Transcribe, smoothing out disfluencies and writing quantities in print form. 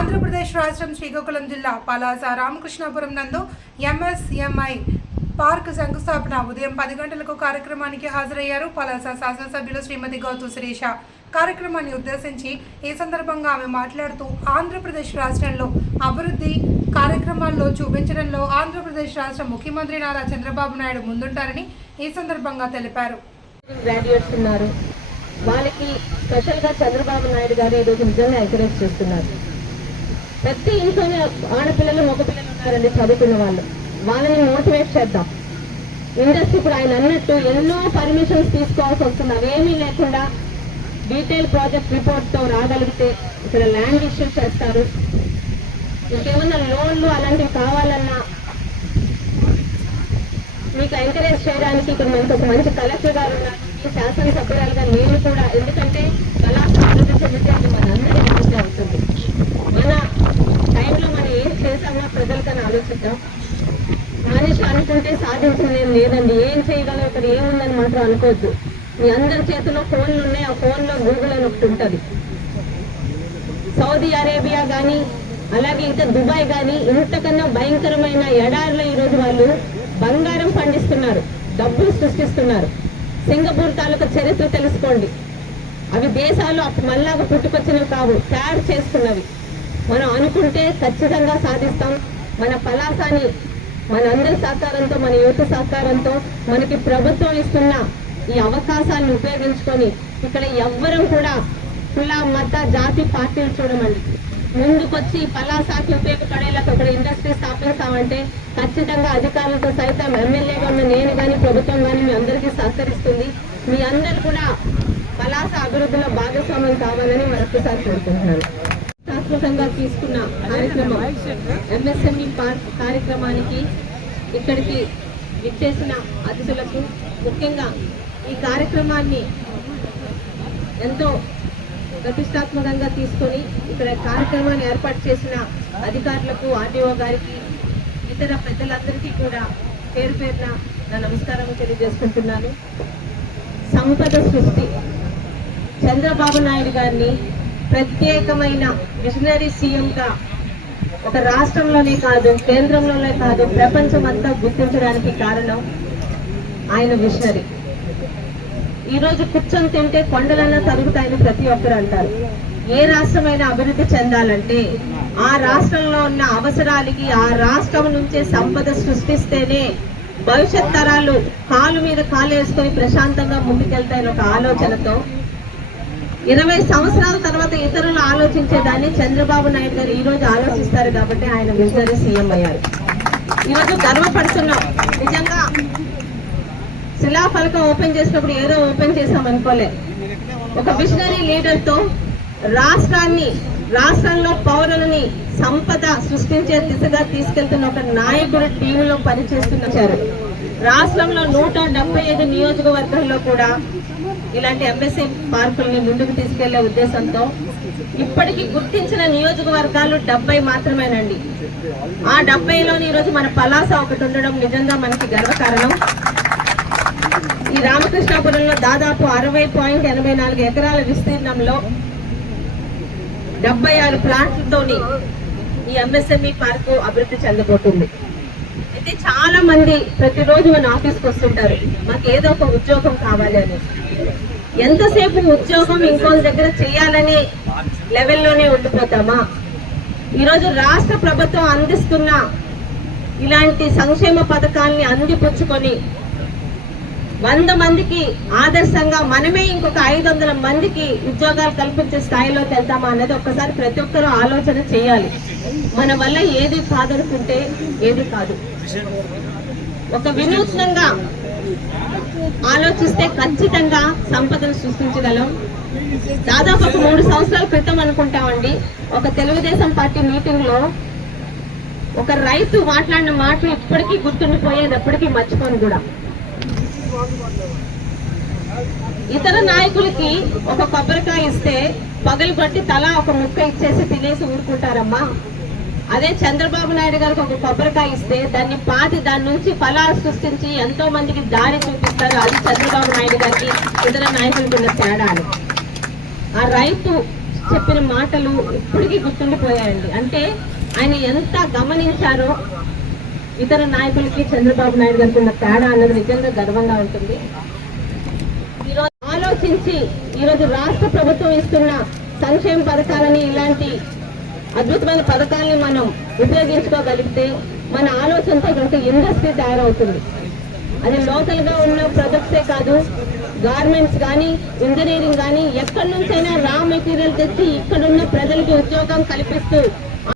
ఆంధ్రప్రదేశ్ రాష్ట్రం శ్రీకాకుళం జిల్లా పలాస రామకృష్ణాపురం నందు ఎంఎస్ఎంఐ పార్క్ శంకుస్థాపన ఉదయం 10 గంటలకు కార్యక్రమానికి హాజరయ్యారు పలాస శాసనసభ్యులు శ్రీమతి గౌతు శిరీష. కార్యక్రమాన్ని ఉద్దేశించి ఈ సందర్భంగా ఆమె మాట్లాడుతూ ఆంధ్రప్రదేశ్ రాష్ట్రంలో అభివృద్ధి కార్యక్రమాల్లో చూపించడంలో ఆంధ్రప్రదేశ్ రాష్ట్ర ముఖ్యమంత్రి నారా చంద్రబాబు నాయుడు ముందుంటారని ఈ సందర్భంగా తెలిపారు. గ్రాడ్యుయేట్స్ ఉన్నారు, వాళ్ళకి స్పెషల్ గా చంద్రబాబు నాయుడు గారు ఈరోజు నిజంగా ఎంకరేజ్ చేస్తున్నారు. ప్రతి ఇంట్లోనే ఆడపిల్లలు మగ పిల్లలు ఉన్నారండి చదువుకున్న వాళ్ళు, వాళ్ళని మోటివేట్ చేద్దాం. ఇండస్ట్రీ ఇప్పుడు ఆయన అన్నట్టు ఎన్నో పర్మిషన్స్ తీసుకోవాల్సి వస్తుంది, అవేమీ లేకుండా డీటెయిల్ ప్రాజెక్ట్ రిపోర్ట్ తో రాగలిగితే ఇక్కడ ల్యాండ్ ఇష్యూ చేస్తారు. ఇంకేమన్నా లోన్లు అలాంటివి కావాలన్నా మీకు ఎంకరేజ్ చేయడానికి ఇక్కడ మనకు ఒక మంచి కలెక్టర్ గారు ఉన్నారు, శాసనసభ్యురాలుగా నేను కూడా. ఎందుకంటే పలాస అభివృద్ధి చెందితే అది మనందరికీ అభివృద్ధి అవుతుంది. మన టైంలో మనం ఏం చేసామో ప్రజలకన్నా ఆలోచిద్దాం. మనిషి అనుకుంటే సాధించింది ఏం లేదండి, ఏం చేయగలం ఇక్కడ ఏముందని మాత్రం అనుకోవద్దు. మీ అందరి చేతిలో ఫోన్లు ఉన్నాయి, ఆ ఫోన్లో గూగుల్ అని ఒకటి ఉంటుంది. సౌదీ అరేబియా కానీ అలాగే ఇంకా దుబాయ్ కానీ ఇంతకన్నా భయంకరమైన ఎడారిలో ఈరోజు వాళ్ళు బంగారం పండిస్తున్నారు, డబ్బులు సృష్టిస్తున్నారు. సింగపూర్ తాలూకా చరిత్ర తెలుసుకోండి, అవి దేశాలు మళ్ళాగా పుట్టుకొచ్చినవి కావు, తయారు చేసుకున్నవి. మనం అనుకుంటే ఖచ్చితంగా సాధిస్తాం. మన పలాసాని మనందరి సహకారంతో, మన యువత సహకారంతో మనకి ప్రభుత్వం ఇస్తున్న ఈ అవకాశాలను ఉపయోగించుకొని ఇక్కడ ఎవ్వరం కూడా కుల మత జాతి పార్టీలు చూడమండి, ముందుకొచ్చి పలాసాకి ఉపయోగపడేలా ఇక్కడ ఇండస్ట్రీ స్థాపిస్తామంటే ఖచ్చితంగా అధికారులతో సైతం ఎమ్మెల్యేగా ఉన్న నేను కానీ ప్రభుత్వం కానీ మీ అందరికీ సహకరిస్తుంది. మీ అందరూ కూడా పలాస అభివృద్ధిలో భాగస్వామ్యం కావాలని మరొకసారి కోరుకుంటున్నాను. శాశ్వతంగా తీసుకున్న కార్యక్రమం ఎంఎస్ఎంఈ పార్క్ కార్యక్రమానికి ఇక్కడికి విచ్చేసిన అతిథులకు, ముఖ్యంగా ఈ కార్యక్రమాన్ని ఎంతో ప్రతిష్టాత్మకంగా తీసుకొని ఇక్కడ కార్యక్రమాన్ని ఏర్పాటు చేసిన అధికారులకు, ఆర్డీఓ గారికి, ఇతర పెద్దలందరికీ కూడా పేరు పేరున నా నమస్కారం తెలియజేసుకుంటున్నాను. సంపద సృష్టి చంద్రబాబు నాయుడు గారిని ప్రత్యేకమైన విజనరీ సీఎంగా ఒక రాష్ట్రంలోనే కాదు, కేంద్రంలోనే కాదు, ప్రపంచం అంతా గుర్తించడానికి కారణం ఆయన విజనరీ. ఈరోజు కూర్చొని తింటే కొండలన్నా తరుగుతాయని ప్రతి ఒక్కరు అంటారు. ఏ రాష్ట్రమైనా అభివృద్ధి చెందాలంటే ఆ రాష్ట్రంలో ఉన్న అవసరాలకి ఆ రాష్ట్రం నుంచే సంపద సృష్టిస్తేనే భవిష్యత్ తరాలు కాలు మీద కాలు వేసుకొని ప్రశాంతంగా ముందుకెళ్తాయని ఒక ఆలోచనతో 20 సంవత్సరాల తర్వాత ఇతరులు ఆలోచించేదాన్ని చంద్రబాబు నాయుడు గారు ఈ రోజు ఆలోచిస్తారు కాబట్టి ఆయన విజనరీ సీఎం అయ్యారు. ఈరోజు గర్వపడుతున్నాం. నిజంగా శిలాఫలకం ఓపెన్ చేసినప్పుడు ఏదో ఓపెన్ చేసాం అనుకోలే, ఒక విజనరీ లీడర్ తో రాష్ట్రంలో పౌరులని సంపద సృష్టించే దిశగా తీసుకెళ్తున్న ఒక నాయకుడు టీంలో పనిచేస్తున్నారు. రాష్ట్రంలో 175 నియోజకవర్గాల్లో కూడా ఇలాంటి ఎంఎస్ఎంఈ పార్కుల్ని ముందుకు తీసుకెళ్లే ఉద్దేశంతో ఇప్పటికీ గుర్తించిన నియోజకవర్గాలు 70 మాత్రమేనండి. ఆ 70లోని ఈరోజు మన పలాస ఒకటి ఉండడం నిజంగా మనకి గర్వకారణం. ఈ రామకృష్ణాపురంలో దాదాపు 60.84 ఎకరాల విస్తీర్ణంలో 76 ప్లాంట్లతోని ఈ ఎంఎస్ఎంఈ పార్కు అభివృద్ధి చెందబోతుంది. అయితే చాలా మంది ప్రతిరోజు మన ఆఫీస్కి వస్తుంటారు, మాకు ఏదో ఒక ఉద్యోగం కావాలి అని. ఎంతసేపు ఉద్యోగం ఇంకోళ్ళ దగ్గర చేయాలని లెవెల్లోనే ఉండిపోతామా? ఈరోజు రాష్ట్ర ప్రభుత్వం అందిస్తున్న ఇలాంటి సంక్షేమ పథకాల్ని అందిపుచ్చుకొని 100 మందికి ఆదర్శంగా మనమే ఇంకొక 500 మందికి ఉద్యోగాలు కల్పించే స్థాయిలోకి వెళ్తామా అనేది ఒక్కసారి ప్రతి ఒక్కరూ ఆలోచన చేయాలి. మన వల్ల ఏది కాదనుకుంటే ఏది కాదు. ఒక వినూత్నంగా ఆలోచిస్తే ఖచ్చితంగా సంపదను సృష్టించగలం. దాదాపు ఒక 3 సంవత్సరాల క్రితం అనుకుంటామండి, ఒక తెలుగుదేశం పార్టీ మీటింగ్ లో ఒక రైతు మాట్లాడిన మాటలు ఇప్పటికీ గుర్తుండిపోయేది, ఎప్పటికీ మర్చిపోను కూడా. ఇతర నాయకులకి ఒక కొబ్బరికాయ ఇస్తే పగలు కొట్టి తలా ఒక ముక్క ఇచ్చేసి తినేసి ఊరుకుంటారమ్మా. అదే చంద్రబాబు నాయుడు గారికి ఒక కొబ్బరికాయ ఇస్తే దాన్ని పాతి దాని నుంచి ఫలాలు సృష్టించి ఎంతో మందికి దారి చూపిస్తారు. అది చంద్రబాబు నాయుడు గారికి ఇతర నాయకులకి ఉన్న తేడాలు. ఆ రైతు చెప్పిన మాటలు ఇప్పటికీ గుర్తుండిపోయాయండి. అంటే ఆయన ఎంత గమనించారో ఇతర నాయకులకి చంద్రబాబు నాయుడు గారికి ఉన్న తేడా అన్నది నిజంగా గర్వంగా ఉంటుంది. ఈరోజు ఆలోచించి ఈరోజు రాష్ట్ర ప్రభుత్వం ఇస్తున్న సంక్షేమ పథకాలని, ఇలాంటి అద్భుతమైన పథకాలని మనం ఉపయోగించుకోగలిగితే మన ఆలోచనతో కనుక ఇండస్ట్రీ తయారవుతుంది. అది లోకల్ గా ఉన్న ప్రొడక్ట్సే కాదు, గార్మెంట్స్ కానీ, ఇంజనీరింగ్ కానీ, ఎక్కడి నుంచైనా రా మెటీరియల్ తెచ్చి ఇక్కడున్న ప్రజలకి ఉద్యోగం కల్పిస్తూ